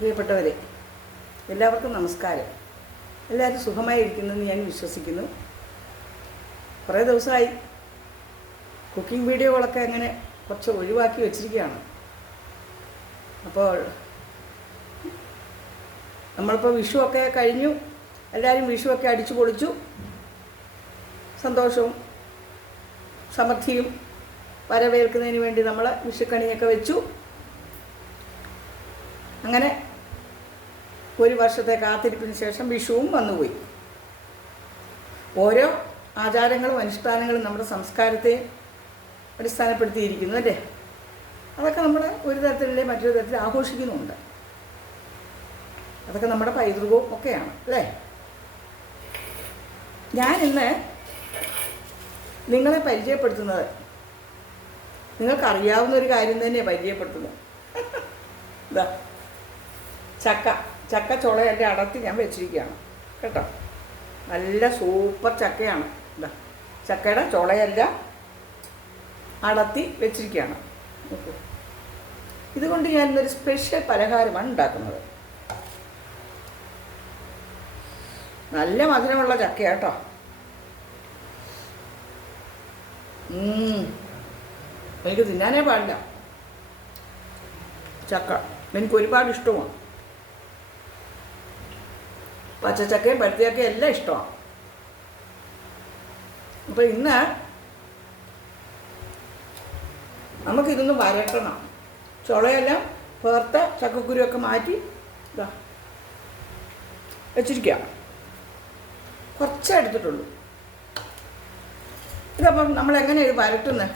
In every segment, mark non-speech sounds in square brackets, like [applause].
പ്രിയപ്പെട്ടവരെ എല്ലാവർക്കും നമസ്കാരം. എല്ലാവരും സുഖമായി സുഖമായിരിക്കുന്നെന്ന് ഞാൻ വിശ്വസിക്കുന്നു. കുറേ ദിവസമായി കുക്കിംഗ് വീഡിയോകളൊക്കെ അങ്ങനെ കുറച്ച് ഒഴിവാക്കി വെച്ചിരിക്കുകയാണ്. അപ്പോൾ നമ്മളിപ്പോൾ വിഷുവൊക്കെ കഴിഞ്ഞു. എല്ലാവരും വിഷുവൊക്കെ അടിച്ചു പൊളിച്ചു. സന്തോഷവും സമൃദ്ധിയും വരവേൽക്കുന്നതിന് വേണ്ടി നമ്മൾ വിഷുക്കണിയൊക്കെ വെച്ചു. അങ്ങനെ ഒരു വർഷത്തെ കാത്തിരിപ്പിന് ശേഷം വിഷുവും വന്നുപോയി. ഓരോ ആചാരങ്ങളും അനുഷ്ഠാനങ്ങളും നമ്മുടെ സംസ്കാരത്തെ അടിസ്ഥാനപ്പെടുത്തിയിരിക്കുന്നു അല്ലേ? അതൊക്കെ നമ്മൾ ഒരു തരത്തിലല്ലേ മറ്റൊരു തരത്തിൽ ആഘോഷിക്കുന്നുമുണ്ട്. അതൊക്കെ നമ്മുടെ പൈതൃകവും ഒക്കെയാണ് അല്ലേ? ഞാൻ ഇന്ന് നിങ്ങളെ പരിചയപ്പെടുത്തുന്നത് നിങ്ങൾക്കറിയാവുന്ന ഒരു കാര്യം തന്നെ പരിചയപ്പെടുത്തുന്നത്. [laughs] ഇതാ ചക്ക. ചക്ക ചുള എന്റെ അടർത്തി ഞാൻ വെച്ചിരിക്കുകയാണ്. കേട്ടോ? നല്ല സൂപ്പർ ചക്കയാണ്. ഇതാ ചക്കയുടെ ചോളയല്ല അടർത്തി വെച്ചിരിക്കുകയാണ്. ഇതുകൊണ്ട് ഞാൻ ഇന്നൊരു സ്പെഷ്യൽ പലഹാരമാണ് ഉണ്ടാക്കുന്നത്. നല്ല മധുരമുള്ള ചക്കയാട്ടോ. എനിക്ക് തിന്നാനേ പാടില്ല. ചക്ക. എനിക്ക് ഒരുപാട് ഇഷ്ടമാണ്. പച്ചച്ചക്കയും പഴുത്തിയൊക്കെ എല്ലാം ഇഷ്ടമാണ് അപ്പോൾ ഇന്ന് നമുക്കിതൊന്ന് വരട്ടണം. ചുളയെല്ലാം പേർത്ത ചക്കക്കുരുവൊക്കെ മാറ്റി വെച്ചിരിക്കുക കുറച്ചേ എടുത്തിട്ടുള്ളൂ ഇതപ്പം നമ്മൾ എങ്ങനെയാണ് ഇത് വരട്ടുന്നത്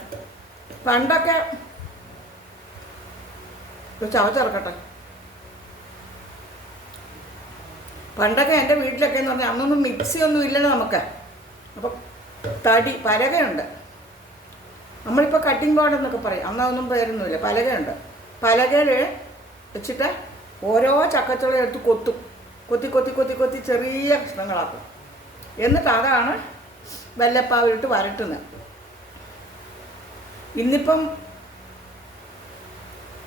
പണ്ടൊക്കെ ചവച്ചിറക്കട്ടെ പണ്ടൊക്കെ എന്റെ വീട്ടിലൊക്കെ എന്ന് പറഞ്ഞാൽ അന്നൊന്നും മിക്സി ഒന്നും ഇല്ലല്ലോ നമുക്ക്. അപ്പം തടി പലകയുണ്ട്. നമ്മളിപ്പോൾ കട്ടിംഗ് ബോർഡ് എന്നൊക്കെ പറയും. അന്നൊന്നും പേരൊന്നുമില്ല. പലകയുണ്ട്. പലകയിൽ വെച്ചിട്ട് ഓരോ ചക്കച്ചുള എടുത്ത് കൊത്തും. കൊത്തി കൊത്തി കൊത്തി കൊത്തി ചെറിയ കഷ്ണങ്ങളാക്കും. എന്നിട്ട് അതാണ് വെല്ലപ്പാവിലിട്ട് വരട്ടുന്നത്. ഇന്നിപ്പം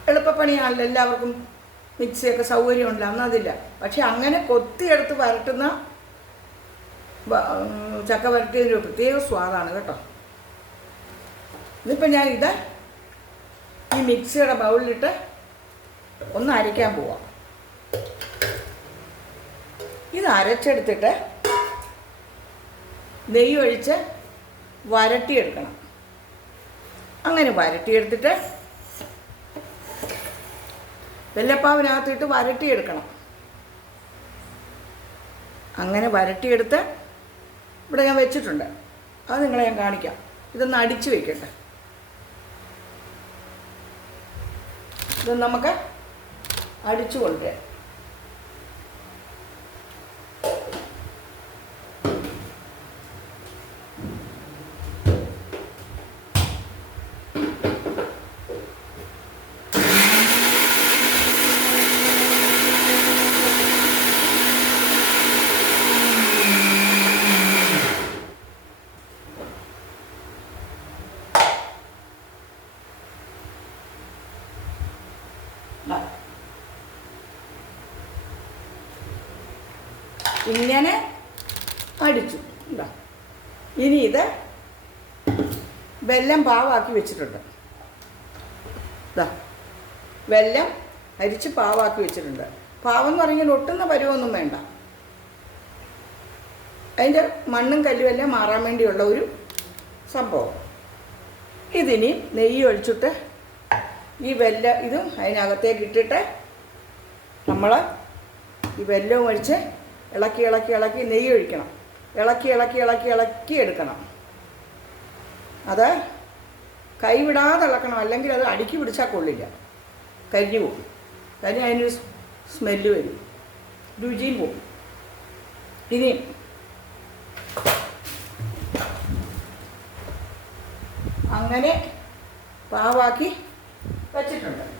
എളുപ്പപ്പണിയാണല്ലോ എല്ലാവർക്കും മിക്സിയൊക്കെ സൗകര്യമുണ്ട്. അന്നതില്ല പക്ഷെ അങ്ങനെ കൊത്തിയെടുത്ത് വരട്ടുന്ന ചക്ക വരട്ടിയതിന്റെ ഒരു പ്രത്യേക സ്വാദാണ് കേട്ടോ. ഇതിപ്പോൾ ഞാൻ ഇത് ഈ മിക്സിയുടെ ബൗളിലിട്ട് ഒന്ന് അരയ്ക്കാൻ പോവാം. ഇത് അരച്ചെടുത്തിട്ട് നെയ്യ് ഒഴിച്ച് വരട്ടിയെടുക്കണം. അങ്ങനെ വരട്ടിയെടുത്തിട്ട് വെല്ലപ്പാവിനകത്തിട്ട് വരട്ടിയെടുക്കണം. അങ്ങനെ വരട്ടിയെടുത്ത് ഇവിടെ ഞാൻ വെച്ചിട്ടുണ്ട്. അത് നിങ്ങളെ ഞാൻ കാണിക്കാം. ഇതൊന്ന് അടിച്ച് വെക്കട്ടെ. ഇത് നമുക്ക് അടിച്ചു കൊണ്ടുവരാം ആ. ഇങ്ങനെ അടിച്ചു. ഇതാ. ഇനി ഇത് വെല്ലം പാവാക്കി വെച്ചിട്ടുണ്ട്. ഇതാ. വെല്ലം അരിച്ച് പാവാക്കി വെച്ചിട്ടുണ്ട്. പാവം എന്ന് പറഞ്ഞാൽ ഒട്ടുന്ന പരുവൊന്നും വേണ്ട. അതിന്റെ മണ്ണും കല്ലുമെല്ലാം മാറാൻ വേണ്ടിയുള്ള ഒരു സംഭവം. ഇതിനി നെയ്യ് ഒഴിച്ചിട്ട് ഈ വെല്ല ഇതും അതിനകത്തേക്ക് ഇട്ടിട്ട് നമ്മൾ ഈ വെല്ലവും ഒഴിച്ച് ഇളക്കി ഇളക്കി ഇളക്കി നെയ്യ് ഒഴിക്കണം. ഇളക്കി ഇളക്കി ഇളക്കി ഇളക്കി എടുക്കണം. അത് കൈവിടാതെ ഇളക്കണം. അല്ലെങ്കിൽ അത് അടുക്കി പിടിച്ചാൽ കൊള്ളില്ല. കരിഞ്ഞു പോകും. കരിഞ്ഞ് അതിനൊരു സ്മെല്ല് വരും. രുചിയും പോകും. ഇനി അങ്ങനെ പാവാക്കി വച്ചിട്ടുണ്ട്.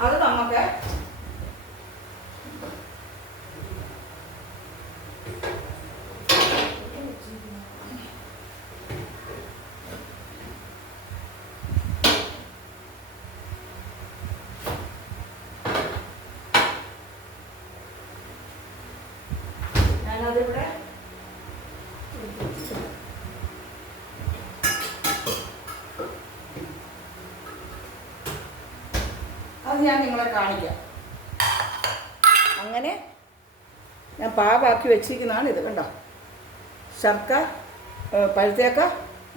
അത് നമുക്ക് അതിവിടെ അത് ഞാൻ നിങ്ങളെ കാണിക്കാം. അങ്ങനെ ഞാൻ പാവാക്കി വെച്ചിരിക്കുന്നതാണ് ഇത് കണ്ടോ? ശർക്ക പഴുത്തേക്ക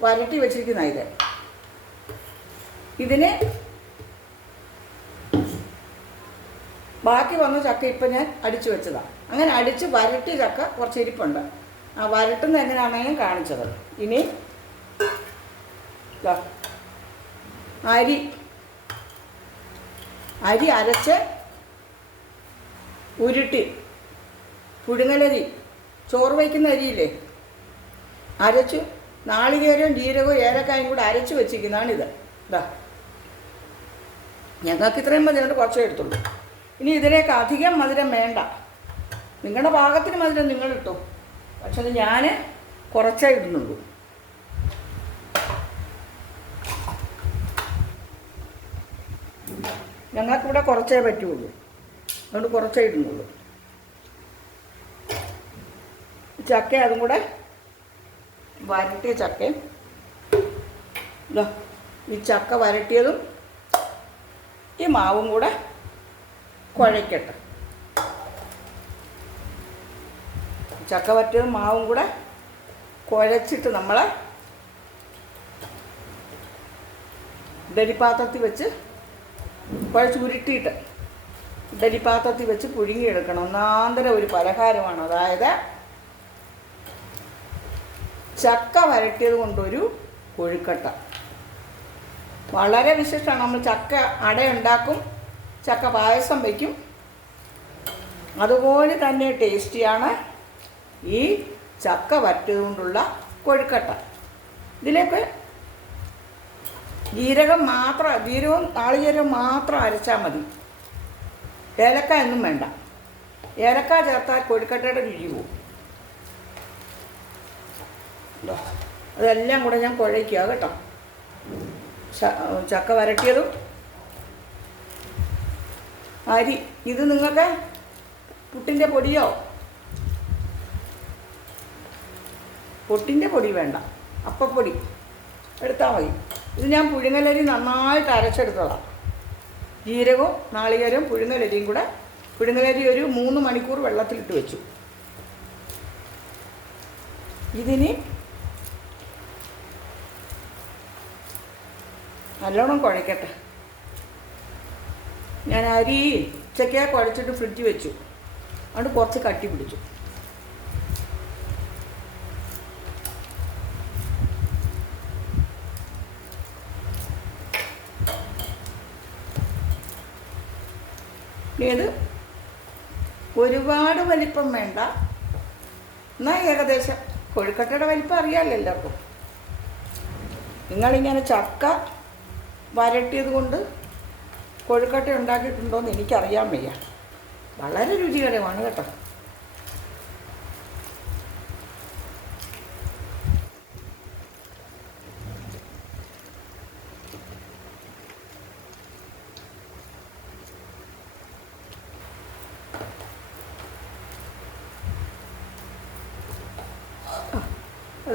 വരട്ടി വെച്ചിരിക്കുന്ന ഇത്. ഇതിന് ബാക്കി വന്ന ചക്ക ഇപ്പം ഞാൻ അടിച്ചു വെച്ചതാണ് അങ്ങനെ അടിച്ച് വരട്ടി ചക്ക കുറച്ച് ഇരിപ്പുണ്ട്. ആ വരട്ടുന്ന എങ്ങനെയാണെന്ന് ഞാൻ കാണിച്ചത്. ഇനി അരി അരി അരച്ച് ഉരുട്ടി. പുഴുങ്ങലരി. ചോറ് വയ്ക്കുന്ന അരിയില്ലേ? അരച്ചു നാളികേരവും ജീരകവും ഏലക്കായും കൂടെ അരച്ച് വെച്ചിരിക്കുന്നതാണിത്. ഇതാ ഞങ്ങൾക്ക് ഇത്രയും മതി. കുറച്ചേ എടുത്തുള്ളൂ. ഇനി ഇതിലേക്ക് അധികം മധുരം വേണ്ട. നിങ്ങളുടെ പാകത്തിന് മധുരം നിങ്ങൾ ഇട്ടു. പക്ഷെ അത് ഞാൻ കുറച്ചേ ഇടുന്നുള്ളൂ. ഞങ്ങൾക്കിവിടെ കുറച്ചേ പറ്റുള്ളൂ. അതുകൊണ്ട് കുറച്ചേ ഇടുന്നുള്ളൂ. ചക്ക അതും കൂടെ വരട്ടിയ ചക്കയും. ഈ ചക്ക വരട്ടിയതും ഈ മാവും കൂടെ കുഴയ്ക്കട്ടെ ചക്ക വരട്ടിയതും മാവും കൂടെ കുഴച്ചിട്ട് നമ്മൾ ദരിപാത്രത്തിൽ വെച്ച് കുഴച്ച് ഉരുട്ടിയിട്ട് ഇഡലിപ്പാത്രത്തിൽ വെച്ച് പുഴുങ്ങിയെടുക്കണം. ഒന്നാന്തര ഒരു പലഹാരമാണ്. അതായത് ചക്ക വരട്ടിയത് കൊണ്ടൊരു കൊഴുക്കട്ട. വളരെ വിശിഷ്ടമാണ്. നമ്മൾ ചക്ക അട ഉണ്ടാക്കും ചക്ക പായസം വയ്ക്കും അതുപോലെ തന്നെ ടേസ്റ്റിയാണ് ഈ ചക്ക വരട്ടിയത് കൊണ്ടുള്ള കൊഴുക്കട്ട. ഇതിലേക്ക് ജീരകം മാത്രം ജീരകവും നാളികേരവും മാത്രം അരച്ചാൽ മതി. ഏലക്ക ഒന്നും വേണ്ട. ഏലക്ക ചേർത്താൽ കൊഴുക്കട്ടയുടെ രുചി പോവും. അതെല്ലാം കൂടെ ഞാൻ കുഴയ്ക്കുക കേട്ടോ. ചക്ക വരട്ടിയതും. അരി ഇത് നിങ്ങൾക്ക് പുട്ടിന്റെ പൊടിയോ? പൊട്ടിന്റെ പൊടി വേണ്ട. അപ്പപ്പൊടി. എടുത്താൽ മതി. ഇത് ഞാൻ പുഴുങ്ങലരി നന്നായിട്ട് അരച്ചെടുത്തതാണ് ജീരകവും നാളികേരവും പുഴുങ്ങലരിയും കൂടെ. പുഴുങ്ങലരി ഒരു മൂന്ന് മണിക്കൂർ വെള്ളത്തിലിട്ട് വെച്ചു. ഇതിനി നല്ലോണം കുഴക്കട്ടെ. ഞാൻ അരി ഉച്ചയ്ക്ക് കുഴച്ചിട്ട് ഫ്രിഡ്ജ് വെച്ചു. അതുകൊണ്ട് കുറച്ച് കട്ടി പിടിച്ചു. ഇത് ഒരുപാട് വലിപ്പം വേണ്ട. എന്നാൽ ഏകദേശം കൊഴുക്കട്ടയുടെ വലിപ്പം അറിയാമല്ലോ എല്ലാവർക്കും. നിങ്ങളിങ്ങനെ ചക്ക വരട്ടിയത് കൊണ്ട് കൊഴുക്കട്ട ഉണ്ടാക്കിയിട്ടുണ്ടോയെന്ന് എനിക്കറിയാൻ വയ്യ. വളരെ രുചികരമാണ് കേട്ടോ.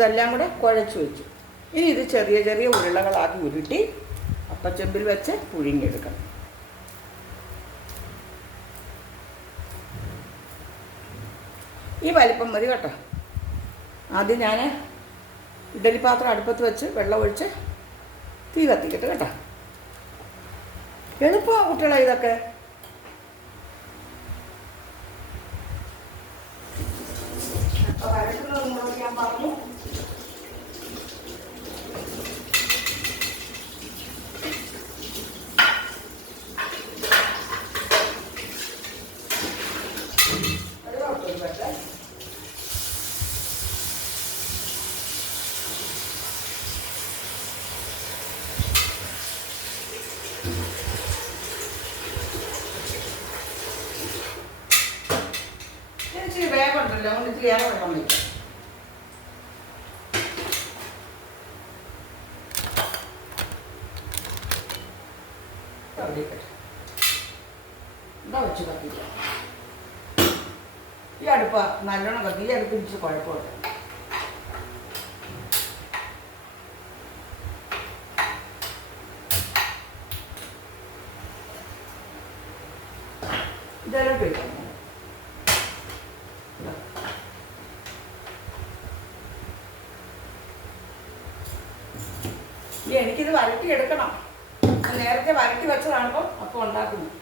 അതെല്ലാം കൂടെ കുഴച്ച് വെച്ചു. ഇനി ഇത് ചെറിയ ചെറിയ ഉരുളകളാക്കി ഉരുട്ടി അപ്പച്ചെമ്പിൽ വെച്ച് പുഴുങ്ങിയെടുക്കണം. ഈ വലിപ്പം മതി കേട്ടോ. ആദ്യം ഞാൻ ഇഡലിപ്പാത്രം അടുപ്പത്ത് വെച്ച് വെള്ളം ഒഴിച്ച് തീ കത്തിക്കട്ടെ കേട്ടോ. എളുപ്പമാണ് കുട്ടികളെ ഇതൊക്കെ അപ്പോൾ വരട്ടുന്നത് നിങ്ങളോട് ഞാൻ പറഞ്ഞു അത് കുഴപ്പമില്ല കേട്ടോ. ഇത് വേഗമുണ്ടല്ലോ അതുകൊണ്ട് ഏറെ വെള്ളം വയ്ക്കും ഈ അടുപ്പ നല്ലോണം കത്തി ഈ അടുപ്പ് ഇച്ചിരി കുഴപ്പമുണ്ട് ഇതെല്ലാം കഴിക്കാം ഇനി എനിക്കിത് വരട്ടി എടുക്കണം ഞാൻ നേരത്തെ വരട്ടി വെച്ചതാണിപ്പം അപ്പം ഉണ്ടാക്കുന്നത്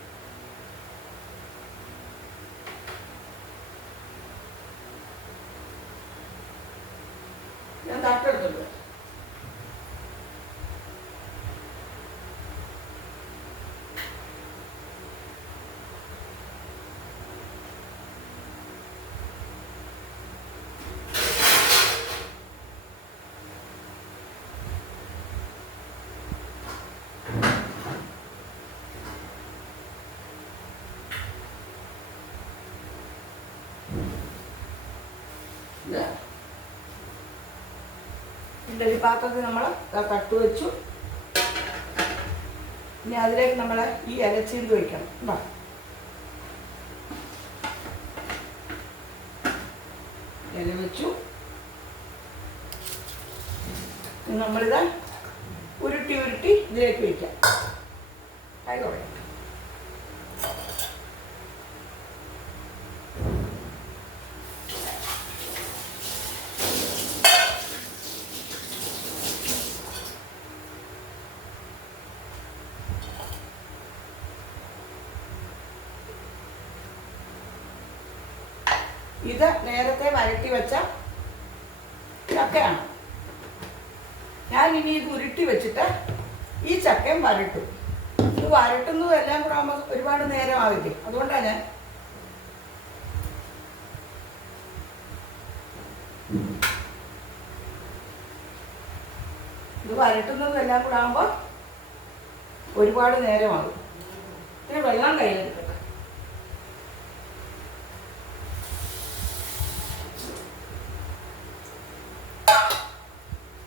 ഞാൻ തട്ടെടുത്തുണ്ട് ഇത് പാത്രത്തിൽ നമ്മൾ തട്ട് വെച്ചു. ഇനി അതിലേക്ക് നമ്മൾ ഈ ഇലച്ചീന്ത് വയ്ക്കണം കേട്ടോ ഇല വെച്ചു. നമ്മളിത് ഉരുട്ടി ഉരുട്ടി ഇതിലേക്ക് വയ്ക്കാം കൈ തുടങ്ങി ഇത് നേരത്തെ വരട്ടി വെച്ച ചക്കയാണ് ഞാൻ ഇനി ഇത് ഉരുട്ടി വെച്ചിട്ട് ഈ ചക്കയും വരട്ടും ഇത് വരട്ടുന്നതും എല്ലാം കൂടെ ആകുമ്പോൾ ഒരുപാട് നേരം ആവില്ലേ അതുകൊണ്ടാണ് ഇത് വരട്ടുന്നതും എല്ലാം കൂടെ ആകുമ്പോൾ ഒരുപാട് നേരമാകും. പിന്നെ വെള്ളം കയ്യിലെടുക്കട്ടെ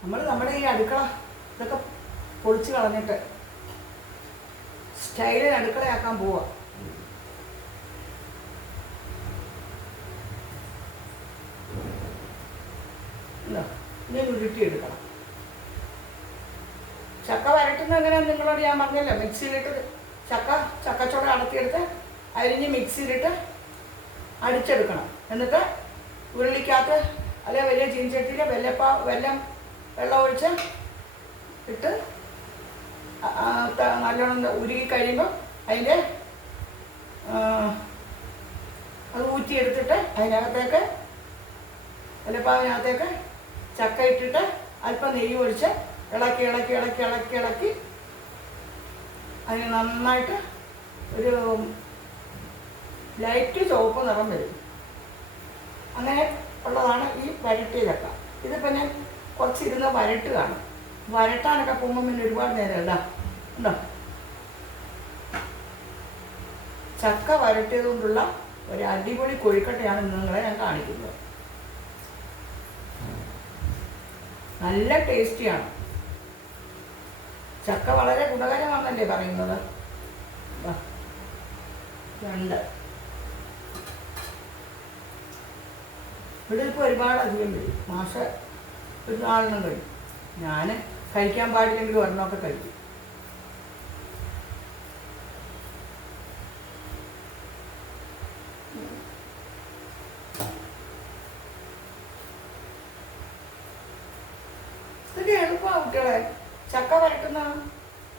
നമ്മൾ നമ്മുടെ ഈ അടുക്കള ഇതൊക്കെ പൊളിച്ച് കളഞ്ഞിട്ട് സ്റ്റൈലിന് അടുക്കളയാക്കാൻ പോവാ. ഇതാ, ഇനി ചക്ക വരട്ടുന്ന എങ്ങനെയാ നിങ്ങളോട് ഞാൻ പറഞ്ഞല്ലോ? മിക്സിയിലിട്ട് ചക്ക ചക്കച്ചോട അടത്തിയെടുത്ത് അരിഞ്ഞ് മിക്സിയിലിട്ട് അടിച്ചെടുക്കണം. എന്നിട്ട് ഉരുളിക്കകത്ത് അല്ലെ വലിയ ചീൻചട്ടിയിൽ വെല്ലപ്പ വെല്ലം വെള്ളം ഒഴിച്ച് ഇട്ട് നല്ലോണം ഉരുകി കഴിയുമ്പോൾ അതിന്റെ അത് ഊറ്റിയെടുത്തിട്ട് അതിനകത്തേക്ക് വെല്ലപ്പാവിനകത്തേക്ക് ചക്ക ഇട്ടിട്ട് അല്പം നെയ്യ് ഒഴിച്ച് ഇളക്കി ഇളക്കി ഇളക്കി ഇളക്കി ഇളക്കി. അതിന് നന്നായിട്ട് ഒരു ലൈറ്റ് ചുവപ്പ് നിറം വരും. അങ്ങനെ ഉള്ളതാണ് ഈ വരട്ടിയ ചക്ക. ഇതിപ്പോൾ ഞാൻ കുറച്ചിരുന്ന് വരട്ടുകയാണ്. വരട്ടാനൊക്കെ പോകുമ്പോൾ പിന്നെ ഒരുപാട് നേരം ഇടാ ഉണ്ടോ? ചക്ക വരട്ടിയത് കൊണ്ടുള്ള ഒരു അടിപൊളി കൊഴുക്കട്ടയാണ് നിങ്ങളെ ഞാൻ കാണിക്കുന്നത്. നല്ല ടേസ്റ്റിയാണ്. ചക്ക വളരെ ഗുണകരമാണെന്നല്ലേ പറയുന്നത്? രണ്ട്. ഇവിടെ ഇപ്പോൾ ഒരുപാട് അധികം വരും. മാഷ ഒരു നാളിനും കഴിയും. ഞാൻ കഴിക്കാൻ പാടില്ലെങ്കിൽ ഒരെണ്ണമൊക്കെ കഴിക്കും ഇതൊക്കെ എളുപ്പമാണ് കുട്ടികളെ ചക്ക വരട്ടുന്ന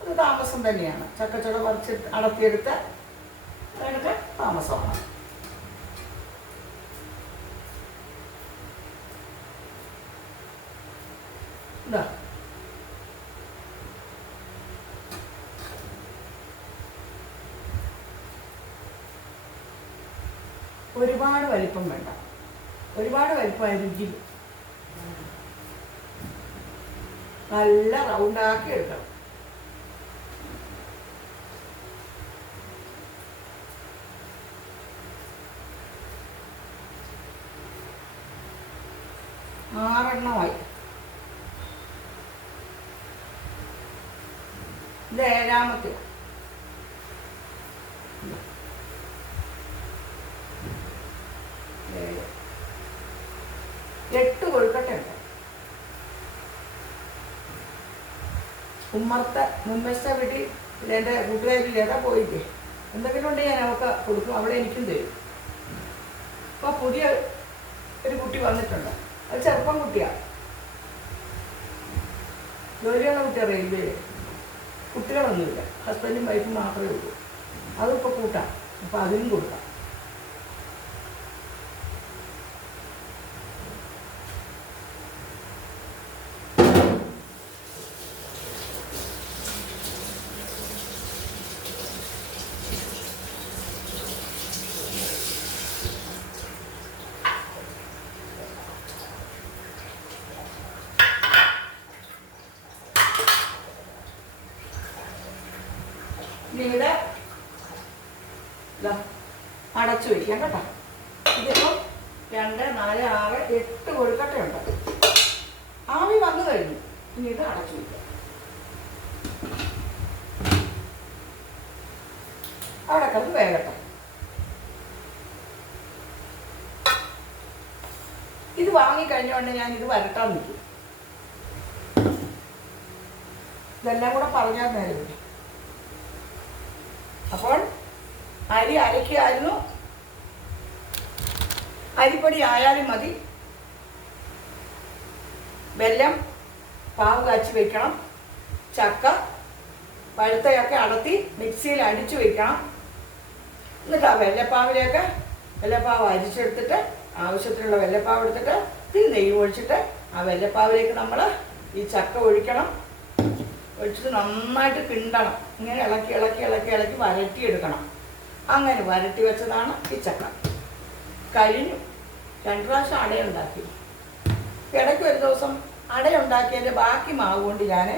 ഒരു താമസം തന്നെയാണ്. ചക്കച്ചുള പറിച്ച് അടത്തിയെടുത്ത് അതിനൊക്കെ താമസമാണ്. ഒരുപാട് വലിപ്പം വേണ്ട. ഒരുപാട് വലിപ്പമായ രുചി. നല്ല റൗണ്ടാക്കി എടുക്കണം. ഏഴാമത്തെ എട്ട് കൊഴുക്കട്ട ഉണ്ട്. ഉമ്മർത്ത മുമ്മത്തെ വീട്ടിൽ എന്റെ കൂട്ടുകാരി ചേട്ടാ പോയില്ലേ? എന്തെങ്കിലും ഉണ്ടെങ്കിൽ ഞാൻ അവൾക്ക് കൊടുക്കും. അവിടെ എനിക്കും തരും. അപ്പൊ പുതിയ ഒരു കുട്ടി വന്നിട്ടുണ്ട്. അത് ചെറുപ്പം കുട്ടിയാണ് ജോലിയുള്ള കുട്ടിയാണ് റെയിൽവേയിൽ കുട്ടികളൊന്നുമില്ല. ഹസ്ബൻഡും വൈഫും മാത്രമേ ഉള്ളൂ. അതിപ്പോൾ കൂട്ടാം. അപ്പോൾ അതിനും കൊടുക്കാം ഇവിടെ ഇതാ അടച്ചു വയ്ക്കാം കേട്ടോ. ഇതിപ്പോൾ രണ്ട് നാല് ആറ് എട്ട് കൊഴുക്കട്ടയുണ്ട്. ആവി വന്നു കഴിഞ്ഞു. ഇനി ഇത് അടച്ചു വയ്ക്കാം അവിടെ കിടന്ന് വേഗട്ടെ ഇത് വാങ്ങിക്കഴിഞ്ഞോണ്ട് ഞാൻ ഇത് വരട്ടാൻ നിൽക്കും. ഇതെല്ലാം കൂടെ പറഞ്ഞാൽ നേരം അപ്പോൾ അരി അരയ്ക്കായിരുന്നു. അരിപ്പൊടി ആയാലും മതി. വെല്ലം പാവ് കാച്ചി വെക്കണം. ചക്ക പഴുത്തയൊക്കെ അടത്തി മിക്സിയിൽ അടിച്ചു വെക്കണം. എന്നിട്ട് ആ വെല്ലപ്പാവിലേക്ക് വെല്ലപ്പാവ് അരിച്ചെടുത്തിട്ട് ആവശ്യത്തിനുള്ള വെല്ലപ്പാവ് എടുത്തിട്ട് ഇത്തിരി നെയ്യ് ഒഴിച്ചിട്ട് ആ വെല്ലപ്പാവിലേക്ക് നമ്മൾ ഈ ചക്ക ഒഴിക്കണം. ഒഴിച്ചിട്ട് നന്നായിട്ട് പിണ്ടണം. ഇങ്ങനെ ഇളക്കി ഇളക്കി ഇളക്കി ഇളക്കി വരട്ടിയെടുക്കണം. അങ്ങനെ വരട്ടി വെച്ചതാണ് ഈ ചക്ക. കഴിഞ്ഞു. രണ്ട് പ്രാവശ്യം അടയുണ്ടാക്കി. ഇടയ്ക്ക് ഒരു ദിവസം അടയുണ്ടാക്കിയതിന്റെ ബാക്കി മാവ് കൊണ്ട് ഞാൻ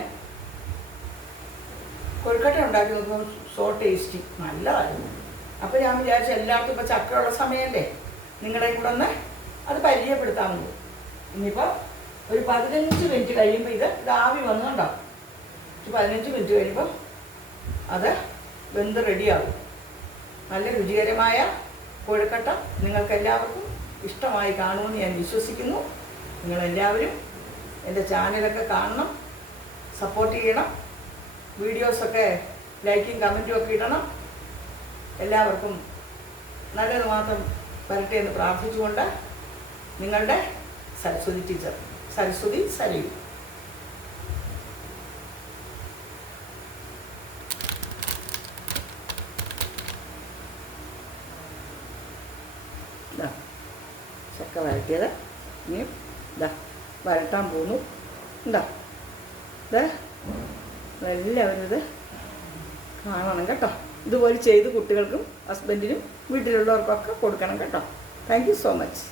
കൊഴുക്കട്ട ഉണ്ടാക്കി നോക്കുമ്പോൾ സോ ടേസ്റ്റി നല്ലതായിരുന്നു അപ്പോൾ ഞാൻ വിചാരിച്ചു എല്ലാവർക്കും ഇപ്പോൾ ചക്കയുള്ള സമയമല്ലേ നിങ്ങളുടെ കൂടെ ഒന്ന് അത് പരിചയപ്പെടുത്താമെന്ന് ഇനിയിപ്പോൾ ഒരു പതിനഞ്ച് മിനിറ്റ് കഴിയുമ്പോൾ ഇത് ദാവി വന്നുണ്ടാവും പതിനഞ്ച് മിനിറ്റ് കഴിയുമ്പോൾ അത് വെന്ത് റെഡിയാകും നല്ല രുചികരമായ കൊഴുക്കട്ട നിങ്ങൾക്ക് എല്ലാവർക്കും ഇഷ്ടമായി കാണുമെന്ന് ഞാൻ വിശ്വസിക്കുന്നു. നിങ്ങളെല്ലാവരും എന്റെ ചാനലൊക്കെ കാണണം സപ്പോർട്ട് ചെയ്യണം വീഡിയോസൊക്കെ ലൈക്കും കമന്റും ഒക്കെ ഇടണം. എല്ലാവർക്കും നല്ലത് മാത്രം വരട്ടെ എന്ന് പ്രാർത്ഥിച്ചുകൊണ്ട് നിങ്ങളുടെ സരസ്വതി ടീച്ചർ സരസ്വതി സരയു ഇതാ വരട്ടിയത്. ഇനി ഇതാ വരട്ടാൻ പോകുന്നു എന്താ ഇത് എല്ലാവരും ഇത് കാണണം കേട്ടോ. ഇതുപോലെ ചെയ്ത് കുട്ടികൾക്കും ഹസ്ബൻഡിനും വീട്ടിലുള്ളവർക്കൊക്കെ കൊടുക്കണം കേട്ടോ. Thank so much